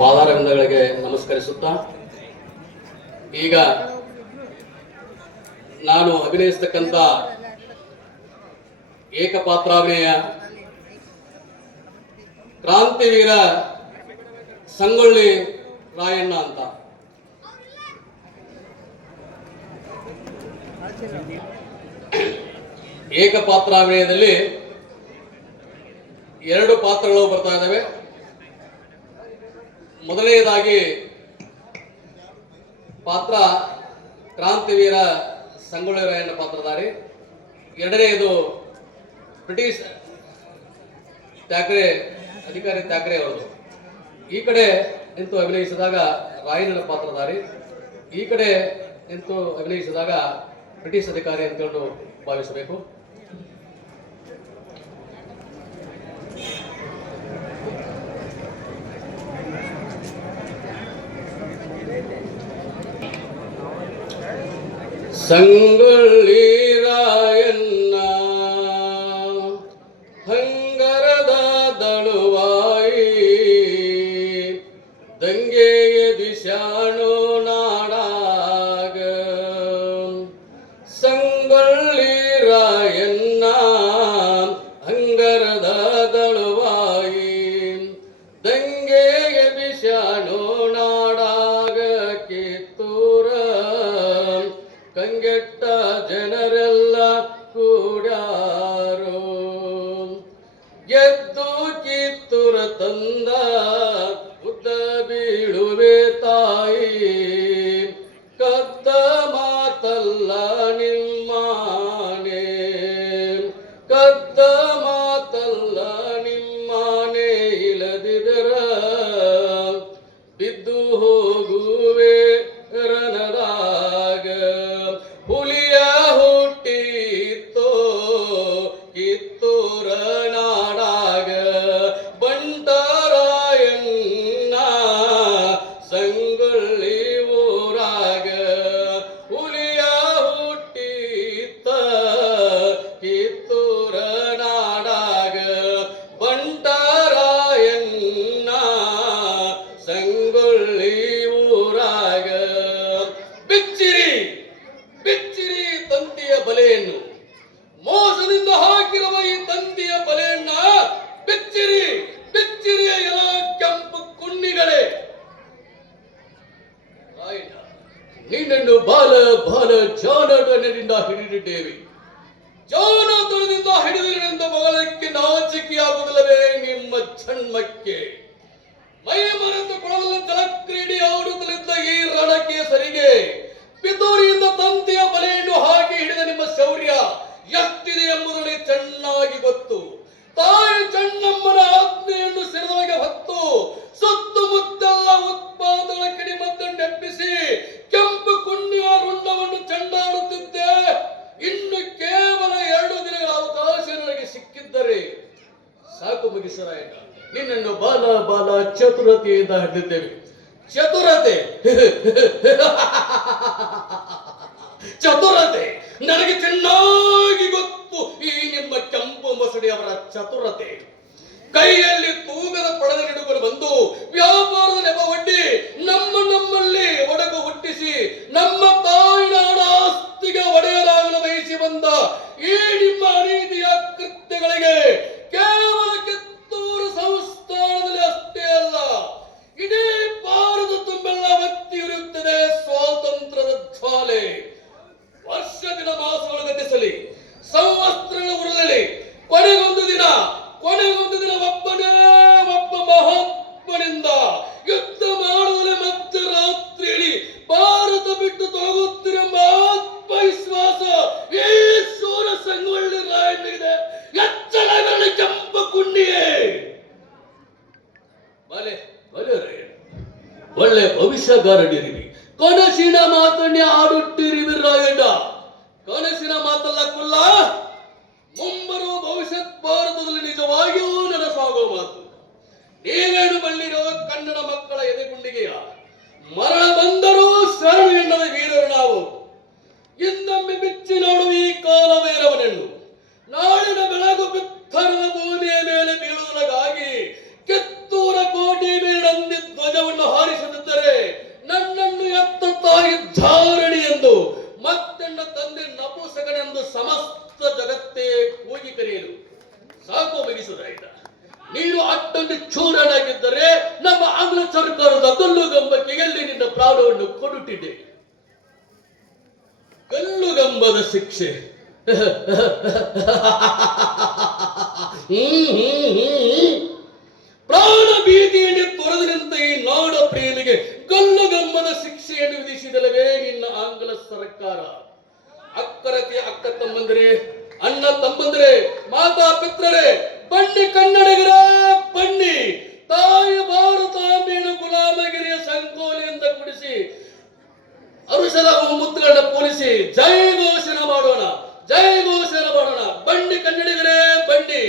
ಪಾದಾರವಿಂದಗಳಿಗೆ ನಮಸ್ಕರಿಸುತ್ತಾ ಈಗ ನಾನು ಅಭಿನಯಿಸತಕ್ಕಂಥ ಏಕಪಾತ್ರಾಭಿನಯ ಕ್ರಾಂತಿವೀರ ಸಂಗೊಳ್ಳಿ ರಾಯಣ್ಣ ಅಂತ. ಏಕಪಾತ್ರಾಭಿನಯದಲ್ಲಿ ಎರಡು ಪಾತ್ರಗಳು ಬರ್ತಾ ಇದ್ದಾವೆ. ಮೊದಲನೆಯದಾಗಿ ಪಾತ್ರ ಕ್ರಾಂತಿವೀರ ಸಂಗೊಳ್ಳಿ ರಾಯಣ್ಣ ಪಾತ್ರಧಾರಿ, ಎರಡನೆಯದು ಬ್ರಿಟಿಷ್ ಅಧಿಕಾರಿ ಠಾಕ್ರೆ ಅವರದು. ಈ ಕಡೆ ನಿಂತು ಅಭಿನಯಿಸಿದಾಗ ರಾಯಣ್ಣನ ಪಾತ್ರಧಾರಿ, ಈ ಕಡೆ ನಿಂತು ಅಭಿನಯಿಸಿದಾಗ ಬ್ರಿಟಿಷ್ ಅಧಿಕಾರಿ ಅಂತೇಳಿ ಭಾವಿಸಬೇಕು. ಸಂಗೊಳ್ಳಿ ರಾಯಣ್ಣ ಹಂಗರದ ದಳುವಾಯಿ, ದಂಗೆಯ ದಿಶಾಣೋ ನಾಡಾಗ. ಸಂಗೊಳ್ಳಿ ರಾಯಣ್ಣ ಹಂಗರದ ದಳುವಾಯಿ, ದಂಗೆಯ ದಿಶಾಣೋ ನಾಡಾಗ. ಕಿತ್ತೂರ ಕಂಗೆಟ್ಟ ಜನರೆಲ್ಲ ಕೂಡ್ಯಾರೋ, ಗೆದ್ದು ಕಿತ್ತೂರ ತಂದ ಉದ್ದ ಬೀಳುವೆ ತಾಯಿ. ಕದ್ದ ಮಾತಲ್ಲ ನಿಮ್ಮಾನೆ, ಕದ್ದ ಮಾತಲ್ಲ ನಿಮ್ಮಾನೆ. ಇಲ್ಲದಿದರ ಬಿದ್ದು ಹೋಗುವೆ ರಣದಾಗ. ಹುಲಿಯ ಹುಟ್ಟಿತ್ತೋ ಕಿತ್ತೂರ ನಾಡಾಗ, ಬಂಟರಾಯಣ್ಣ ಸಂಗೊಳ್ಳಿ ಊರಾಗ. ಹುಲಿಯ ಹುಟ್ಟಿತ್ತ ಕಿತ್ತೂರ ನಾಡಾಗ, ಬಂಟರಾಯಣ್ಣ ಸಂಗೊಳ್ಳಿ ಊರಾಗ. ಬಿಚ್ಚಿರಿ ಬಿಚ್ಚಿರಿ ತಂತಿಯ ಬಲೆಯನ್ನು, ಮೋಸದಿಂದ ಹಾಕಿರುವ ಈ ತಂತಿಯ ಬಲೆಯನ್ನ ಬಿಚ್ಚಿರಿ ಬಿಚ್ಚಿರಿಯ ಎಲ್ಲ ಕೆಂಪು ಕುಣ್ಣಿಗಳೇ. ನಿನ್ನನ್ನು ಬಾಲ ಬಾಲ ಜಾನತನದಿಂದ ಹಿಡಿದಿದ್ದೇವೆ. ಜಾನತನದಿಂದ ಹಿಡಿದಿರನೆಂದು ಮಗಳಕ್ಕೆ ನಾಚಿಕೆಯಾಗುವುದಿಲ್ಲವೇ ನಿಮ್ಮ ಜನ್ಮಕ್ಕೆ? ಮೈ ಮರೆತು ಕೊಡವಲ್ಲ ಜಲಕ್ರೀಡೆ ಆಡುತ್ತಲಿದ್ದ ಈ ರಣಕೇಸರಿಗೆ ಪಿತೂರಿಯಿಂದ ತಂತಿಯ ಬಲೆಯನ್ನು ಹಾಕಿ ಹಿಡಿದ ನಿಮ್ಮ ಶೌರ್ಯ ಎಷ್ಟಿದೆ ಎಂಬುದರಲ್ಲಿ ಚೆನ್ನಾಗಿ ಗೊತ್ತು. ತಾಯಿ ಚೆನ್ನಮ್ಮನ ಆಜ್ಞೆಯನ್ನು ಸಿರಿದೊಳಗೆ ಹೊತ್ತು ಸುತ್ತಮುತ್ತೆಲ್ಲ ಉತ್ಪಾದನ ಕಿಡಿಮದ್ದನ್ನೆಬ್ಬಿಸಿ ಕೆಂಪು ಕುಣ್ಣಿಯ ರುಂಡವನ್ನು ಚೆಂಡಾಡುತ್ತಿದ್ದೆ. ಇನ್ನು ಕೇವಲ 2 ದಿನಗಳ ಅವಕಾಶ ನನಗೆ ಸಿಕ್ಕಿದ್ದರೆ ಸಾಕು ಮುಗಿಸರಾಯಣ್ಣ. ನಿನ್ನನ್ನು ಬಾಲ ಬಾಲ ಚತುರತೆಯಿಂದ ಹಿಡಿದಿದ್ದೇವೆ. ಚತುರತೆ ಚತುರತೆ ನನಗೆ ಚೆನ್ನಾಗಿ ಗೊತ್ತು. ಈ ನಿಮ್ಮ ಕೆಂಪು ಮೊಸಡಿ ಅವರ ಚತುರತೆ. ಕೈಯಲ್ಲಿ ತೂಗದ ಪಡೆದ ಹಿಡುಗರು ಬಂದು ವ್ಯಾಪಾರದ ನೆಪ ಒಡ್ಡಿ ನಮ್ಮಲ್ಲಿ ಒಡಗು ಹುಟ್ಟಿಸಿ ನಮ್ಮ ತಾಯಿನಾಡ ಆಸ್ತಿಗೆ ಒಡೆಯಲಾಗಲು ಬಯಸಿ ಬಂದ ಈ ನಿಮ್ಮ ಅನೀತಿಯ ಕೃತ್ಯಗಳಿಗೆ ಕೇವಲ ಕಿತ್ತೂರು ಸಂಸ್ಥಾನದಲ್ಲಿ ಅಷ್ಟೇ ಅಲ್ಲ, ಇಡೀ ಭಾರತ ತುಂಬೆಲ್ಲ ಒತ್ತಿ ಇರುತ್ತದೆ ಸ್ವಾತಂತ್ರ್ಯದ ಜ್ವಾಲೆ. ವರ್ಷ ದಿನ ಮಾಸಗಳು ಗತಿಸಲಿ, ಸಂವತ್ಸರಗಳು ಉರುಳಲಿ, ಕೊನೆಗೊಂದು ದಿನ ಒಬ್ಬನೇ ಒಬ್ಬ ಮಹಾತ್ಮನಿಂದ ಯುದ್ಧ ಮಾಡುವುದೇ ಮಧ್ಯರಾತ್ರಿಯಲ್ಲಿ ಭಾರತ ಬಿಟ್ಟು ತೊಲಗುತ್ತಿರುವ ಆತ್ಮವಿಶ್ವಾಸ ಈ ಶೂರ ಸಂಗೊಳ್ಳಿ ರಾಯಣ್ಣನಿಗಿದೆ. ಎಚ್ಚರಗಳಲ್ಲಿ ಕೆಂಪು ಕುಣ್ಣಿಯೇ. ಬಲೆ ಬಲೆ ಒಳ್ಳೆ ಭವಿಷ್ಯಗಾರಡಿರಿವಿ. ಕನಸಿನ ಮಾತನ್ನೇ ಆಡುತ್ತಿರಿವಿ ರಾಯಣ್ಣ. ಕನಸಿನ ಮಾತಲ್ಲ ಕುಲ್ಲ, ಮುಂಬರುವ ಭವಿಷ್ಯತ್ ಭಾರತದಲ್ಲಿ ನಿಜವಾಗಿಯೂ ನನಸಾಗುವ ಮಾತು. ನೀವೇನು ಬಳ್ಳಿರೋ ಕನ್ನಡ ಮಕ್ಕಳ ಎದೆಗುಂಡಿಗೆಯ ಮರಣ ಬಂದರೂ ಶರಣು ಎನ್ನದ ವೀರರು ನಾವು. ಇನ್ನೊಮ್ಮೆ ಬಿಚ್ಚಿ ನೋಡುವ ಈ ಕಾಲವೈರವನನ್ನು. ನಾಳಿನ ಬೆಳಗು ಬಿತ್ತರದ ಭೂಮಿಯ ಮೇಲೆ ಬೀಳುವುದಕ್ಕಾಗಿ ಕಿತ್ತೂರ ಕೋಟೆ ಮೇಲೆ ಧ್ವಜವನ್ನು ಪ್ರಾಣವನ್ನು ಕೊಡುತ್ತಿದ್ದೆ. ಗಲ್ಲುಗಂಬದ ಶಿಕ್ಷೆ. ಪ್ರಾಣ ಭೀತಿಯಲ್ಲಿ ತೊರೆದು ನಿಂತ ಈ ನಾಡ ಪ್ರಿಯನಿಗೆ ಗಲ್ಲುಗಂಬದ ಶಿಕ್ಷೆಯನ್ನು ವಿಧಿಸಿದಲ್ಲವೇ ನಿನ್ನ ಆಂಗ್ಲ ಸರ್ಕಾರ. ಅಕ್ಕರತೆಯ ಅಕ್ಕ ತಮ್ಮಂದಿರೇ, ಅಣ್ಣ ತಮ್ಮಂದಿರೇ, ಮಾತಾ ಪಿತ್ರರೇ, ಬನ್ನಿ ಕನ್ನಡಿಗರ ಬನ್ನಿ. ತಾಯಿ ಭಾರತಾಂಬೆಯನ್ನು ಗುಲಾಮಗಿರಿಯ ಸಂಕೋಲೆಯಿಂದ ಕುಡಿಸಿ ಅರುಷದ ಮುತ್ತುಗಳನ್ನ ಪೋಲಿಸಿ ಜೈ ಘೋಷಣೆ ಮಾಡೋಣ, ಜೈ ಘೋಷಣೆ ಮಾಡೋಣ. ಬನ್ನಿ ಕನ್ನಡಿಗರೇ ಬನ್ನಿ.